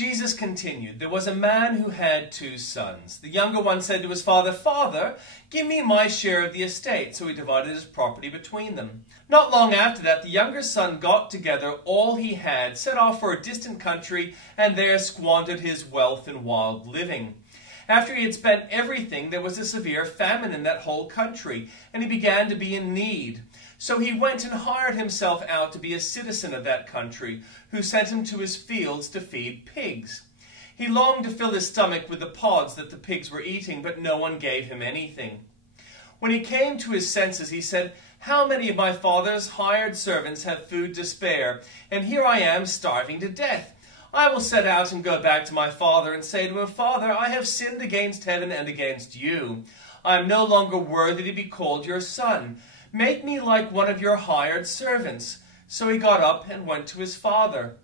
Jesus continued, "There was a man who had 2 sons. The younger one said to his father, 'Father, give me my share of the estate.' So he divided his property between them. Not long after that, the younger son got together all he had, set off for a distant country, and there squandered his wealth in wild living. After he had spent everything, there was a severe famine in that whole country, and he began to be in need. So he went and hired himself out to be a citizen of that country, who sent him to his fields to feed pigs. He longed to fill his stomach with the pods that the pigs were eating, but no one gave him anything. When he came to his senses, he said, 'How many of my father's hired servants have food to spare, and here I am starving to death? I will set out and go back to my father and say to him, Father, I have sinned against heaven and against you. I am no longer worthy to be called your son. Make me like one of your hired servants.' So he got up and went to his father.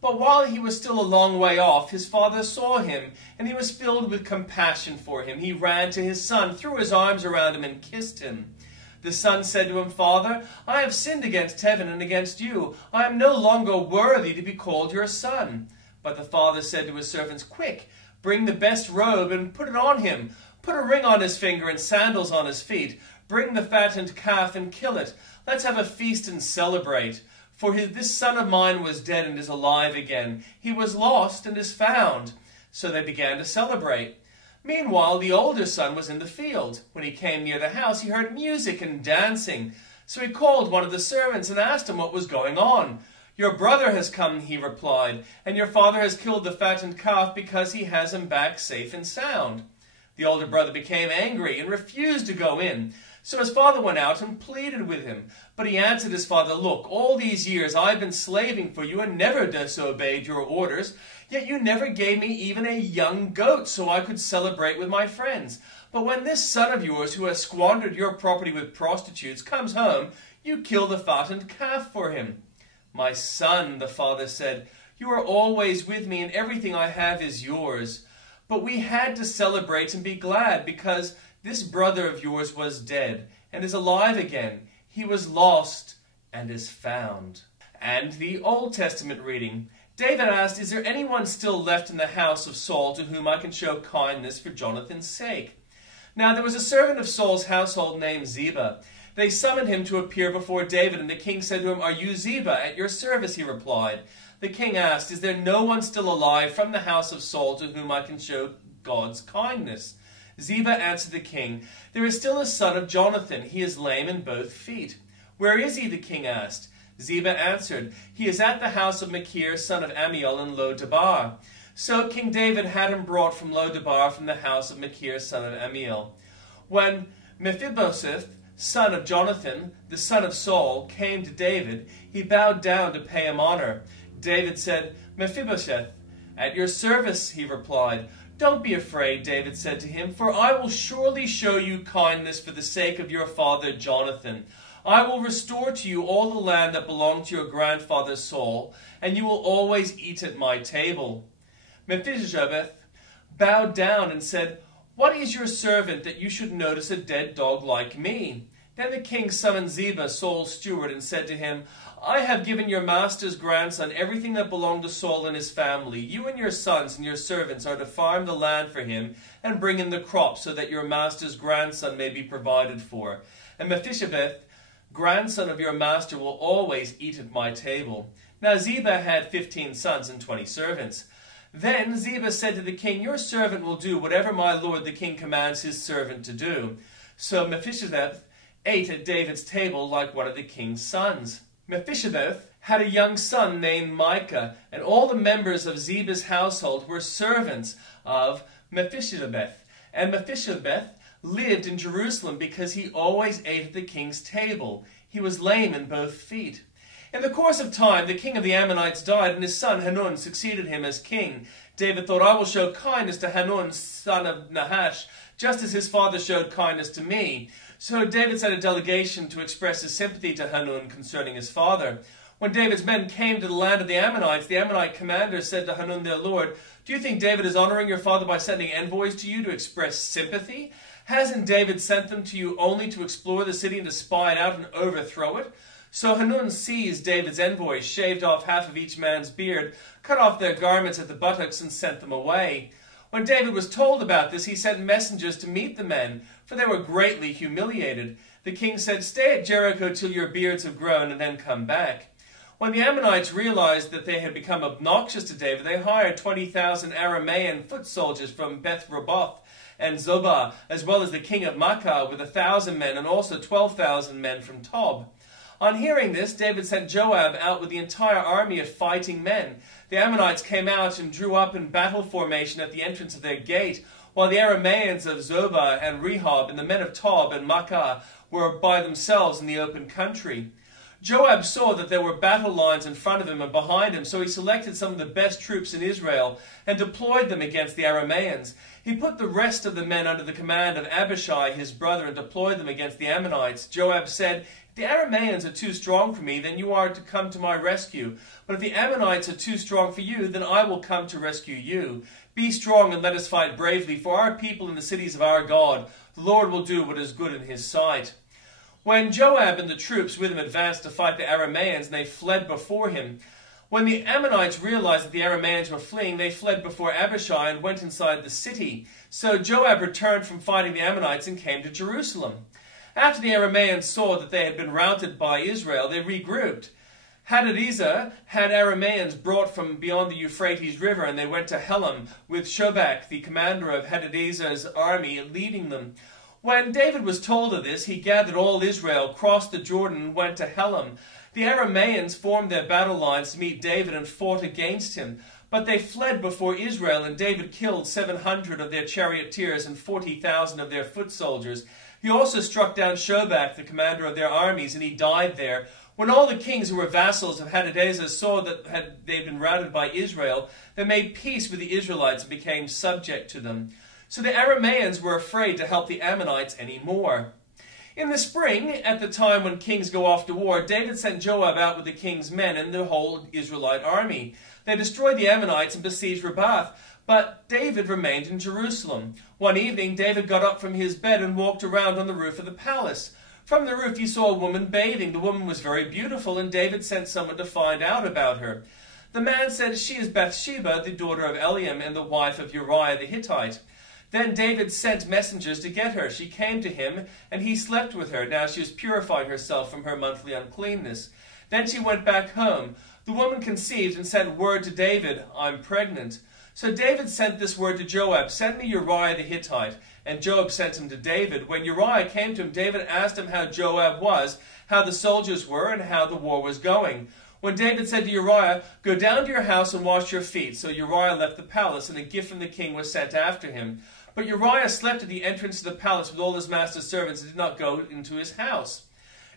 But while he was still a long way off, his father saw him, and he was filled with compassion for him. He ran to his son, threw his arms around him, and kissed him. The son said to him, 'Father, I have sinned against heaven and against you. I am no longer worthy to be called your son.' But the father said to his servants, 'Quick, bring the best robe and put it on him. Put a ring on his finger and sandals on his feet. Bring the fattened calf and kill it. Let's have a feast and celebrate. For this son of mine was dead and is alive again. He was lost and is found.' So they began to celebrate. Meanwhile, the older son was in the field. When he came near the house, he heard music and dancing. So he called one of the servants and asked him what was going on. 'Your brother has come,' he replied, 'and your father has killed the fattened calf because he has him back safe and sound.' The older brother became angry and refused to go in. So his father went out and pleaded with him. But he answered his father, 'Look, all these years I have been slaving for you and never disobeyed your orders. Yet you never gave me even a young goat so I could celebrate with my friends. But when this son of yours, who has squandered your property with prostitutes, comes home, you kill the fattened calf for him.' 'My son,' the father said, 'you are always with me, and everything I have is yours. But we had to celebrate and be glad, because this brother of yours was dead and is alive again. He was lost and is found.'" And the Old Testament reading. David asked, "Is there anyone still left in the house of Saul to whom I can show kindness for Jonathan's sake?" Now there was a servant of Saul's household named Ziba. They summoned him to appear before David, and the king said to him, "Are you Ziba? At your service," he replied. The king asked, "Is there no one still alive from the house of Saul to whom I can show God's kindness?" Ziba answered the king, "There is still a son of Jonathan. He is lame in both feet." "Where is he?" the king asked. Ziba answered, "He is at the house of Machir, son of Amiel, in Lo-debar." So King David had him brought from Lo-debar, from the house of Machir, son of Amiel. When Mephibosheth, son of Jonathan, the son of Saul, came to David, he bowed down to pay him honor. David said, "Mephibosheth, at your service," he replied. "Don't be afraid," David said to him, "for I will surely show you kindness for the sake of your father Jonathan. I will restore to you all the land that belonged to your grandfather Saul, and you will always eat at my table." Mephibosheth bowed down and said, "What is your servant that you should notice a dead dog like me?" Then the king summoned Ziba, Saul's steward, and said to him, "I have given your master's grandson everything that belonged to Saul and his family. You and your sons and your servants are to farm the land for him and bring in the crops, so that your master's grandson may be provided for. And Mephibosheth, grandson of your master, will always eat at my table." Now Ziba had 15 sons and 20 servants. Then Ziba said to the king, "Your servant will do whatever my lord the king commands his servant to do." So Mephibosheth ate at David's table like one of the king's sons. Mephibosheth had a young son named Micah, and all the members of Ziba's household were servants of Mephibosheth. And Mephibosheth lived in Jerusalem because he always ate at the king's table. He was lame in both feet. In the course of time, the king of the Ammonites died, and his son Hanun succeeded him as king. David thought, "I will show kindness to Hanun, son of Nahash, just as his father showed kindness to me." So David sent a delegation to express his sympathy to Hanun concerning his father. When David's men came to the land of the Ammonites, the Ammonite commander said to Hanun their lord, "Do you think David is honoring your father by sending envoys to you to express sympathy? Hasn't David sent them to you only to explore the city and to spy it out and overthrow it?" So Hanun seized David's envoys, shaved off half of each man's beard, cut off their garments at the buttocks, and sent them away. When David was told about this, he sent messengers to meet the men, for they were greatly humiliated. The king said, "Stay at Jericho till your beards have grown, and then come back." When the Ammonites realized that they had become obnoxious to David, they hired 20,000 Aramean foot soldiers from Beth Roboth and Zobah, as well as the king of Makkah with 1,000 men, and also 12,000 men from Tob. On hearing this, David sent Joab out with the entire army of fighting men. The Ammonites came out and drew up in battle formation at the entrance of their gate, while the Arameans of Zobah and Rehob and the men of Tob and Makkah were by themselves in the open country. Joab saw that there were battle lines in front of him and behind him, so he selected some of the best troops in Israel and deployed them against the Arameans. He put the rest of the men under the command of Abishai, his brother, and deployed them against the Ammonites. Joab said, "If the Arameans are too strong for me, then you are to come to my rescue. But if the Ammonites are too strong for you, then I will come to rescue you. Be strong and let us fight bravely, for our people in the cities of our God. The Lord will do what is good in his sight." When Joab and the troops with him advanced to fight the Arameans, they fled before him. When the Ammonites realized that the Arameans were fleeing, they fled before Abishai and went inside the city. So Joab returned from fighting the Ammonites and came to Jerusalem. After the Arameans saw that they had been routed by Israel, they regrouped. Hadadezer had Arameans brought from beyond the Euphrates River, and they went to Helam, with Shobak, the commander of Hadadezer's army, leading them. When David was told of this, he gathered all Israel, crossed the Jordan, and went to Helam. The Arameans formed their battle lines to meet David and fought against him. But they fled before Israel, and David killed 700 of their charioteers and 40,000 of their foot soldiers. He also struck down Shobak, the commander of their armies, and he died there. When all the kings who were vassals of Hadadezer saw that they had been routed by Israel, they made peace with the Israelites and became subject to them. So the Arameans were afraid to help the Ammonites anymore. In the spring, at the time when kings go off to war, David sent Joab out with the king's men and the whole Israelite army. They destroyed the Ammonites and besieged Rabbath, but David remained in Jerusalem. One evening, David got up from his bed and walked around on the roof of the palace. From the roof, he saw a woman bathing. The woman was very beautiful, and David sent someone to find out about her. The man said, "She is Bathsheba, the daughter of Eliam and the wife of Uriah the Hittite." Then David sent messengers to get her. She came to him, and he slept with her. Now she was purifying herself from her monthly uncleanness. Then she went back home. The woman conceived and sent word to David, "I'm pregnant." So David sent this word to Joab, "Send me Uriah the Hittite." And Joab sent him to David. When Uriah came to him, David asked him how Joab was, how the soldiers were, and how the war was going. When David said to Uriah, "Go down to your house and wash your feet." So Uriah left the palace, and a gift from the king was sent after him. But Uriah slept at the entrance to the palace with all his master's servants and did not go into his house.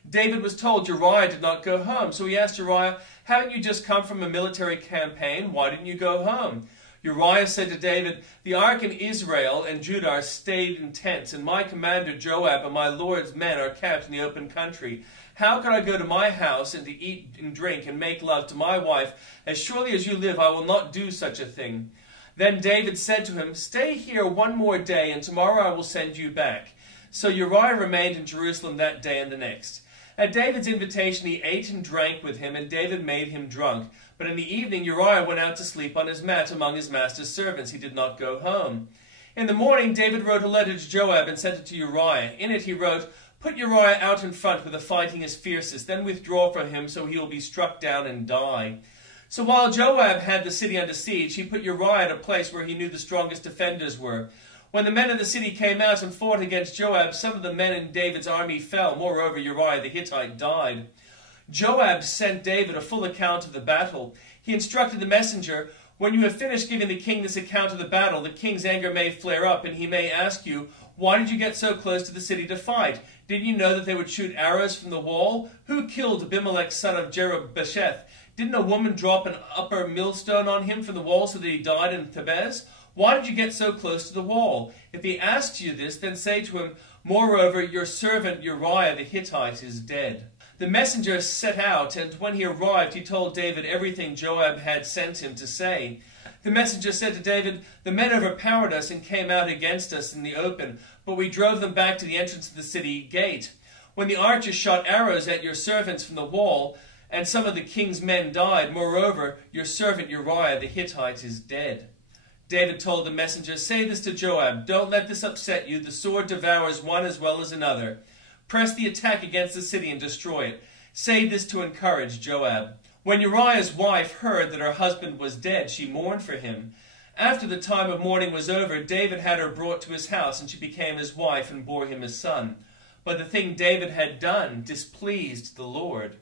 David was told Uriah did not go home, so he asked Uriah, "Haven't you just come from a military campaign? Why didn't you go home?" Uriah said to David, "The ark in Israel and Judah are stayed in tents, and my commander Joab and my lord's men are camped in the open country. How could I go to my house and to eat and drink and make love to my wife? As surely as you live, I will not do such a thing." Then David said to him, "Stay here one more day, and tomorrow I will send you back." So Uriah remained in Jerusalem that day and the next. At David's invitation he ate and drank with him, and David made him drunk. But in the evening Uriah went out to sleep on his mat among his master's servants. He did not go home. In the morning David wrote a letter to Joab and sent it to Uriah. In it he wrote, "Put Uriah out in front where the fighting is fiercest, then withdraw from him so he will be struck down and die." So while Joab had the city under siege, he put Uriah at a place where he knew the strongest defenders were. When the men of the city came out and fought against Joab, some of the men in David's army fell. Moreover, Uriah the Hittite died. Joab sent David a full account of the battle. He instructed the messenger, "When you have finished giving the king this account of the battle, the king's anger may flare up, and he may ask you, 'Why did you get so close to the city to fight? Didn't you know that they would shoot arrows from the wall? Who killed Abimelech son of Jerubbesheth? Didn't a woman drop an upper millstone on him from the wall so that he died in Thebez? Why did you get so close to the wall?' If he asks you this, then say to him, 'Moreover, your servant Uriah the Hittite is dead.'" The messenger set out, and when he arrived, he told David everything Joab had sent him to say. The messenger said to David, "The men overpowered us and came out against us in the open, but we drove them back to the entrance of the city gate. When the archers shot arrows at your servants from the wall, and some of the king's men died. Moreover, your servant Uriah the Hittite is dead." David told the messenger, "Say this to Joab, don't let this upset you. The sword devours one as well as another. Press the attack against the city and destroy it. Say this to encourage Joab." When Uriah's wife heard that her husband was dead, she mourned for him. After the time of mourning was over, David had her brought to his house, and she became his wife and bore him a son. But the thing David had done displeased the Lord.